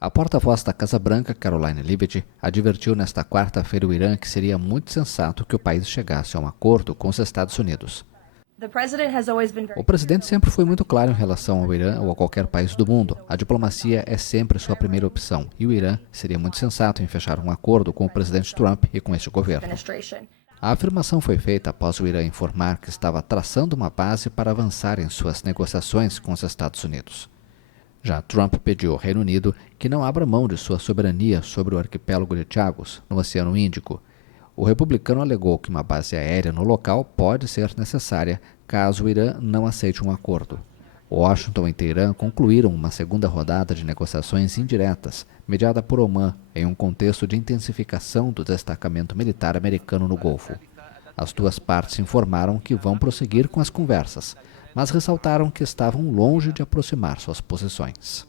A porta-voz da Casa Branca, Caroline Leavitt, advertiu nesta quarta-feira o Irã que seria muito sensato que o país chegasse a um acordo com os Estados Unidos. O presidente sempre foi muito claro em relação ao Irã ou a qualquer país do mundo. A diplomacia é sempre sua primeira opção e o Irã seria muito sensato em fechar um acordo com o presidente Trump e com este governo. A afirmação foi feita após o Irã informar que estava traçando uma base para avançar em suas negociações com os Estados Unidos. Já Trump pediu ao Reino Unido que não abra mão de sua soberania sobre o arquipélago de Chagos, no Oceano Índico. O republicano alegou que uma base aérea no local pode ser necessária caso o Irã não aceite um acordo. Washington e Teherã concluíram uma segunda rodada de negociações indiretas, mediada por Omã, em um contexto de intensificação do destacamento militar americano no Golfo. As duas partes informaram que vão prosseguir com as conversas, mas ressaltaram que estavam longe de aproximar suas posições.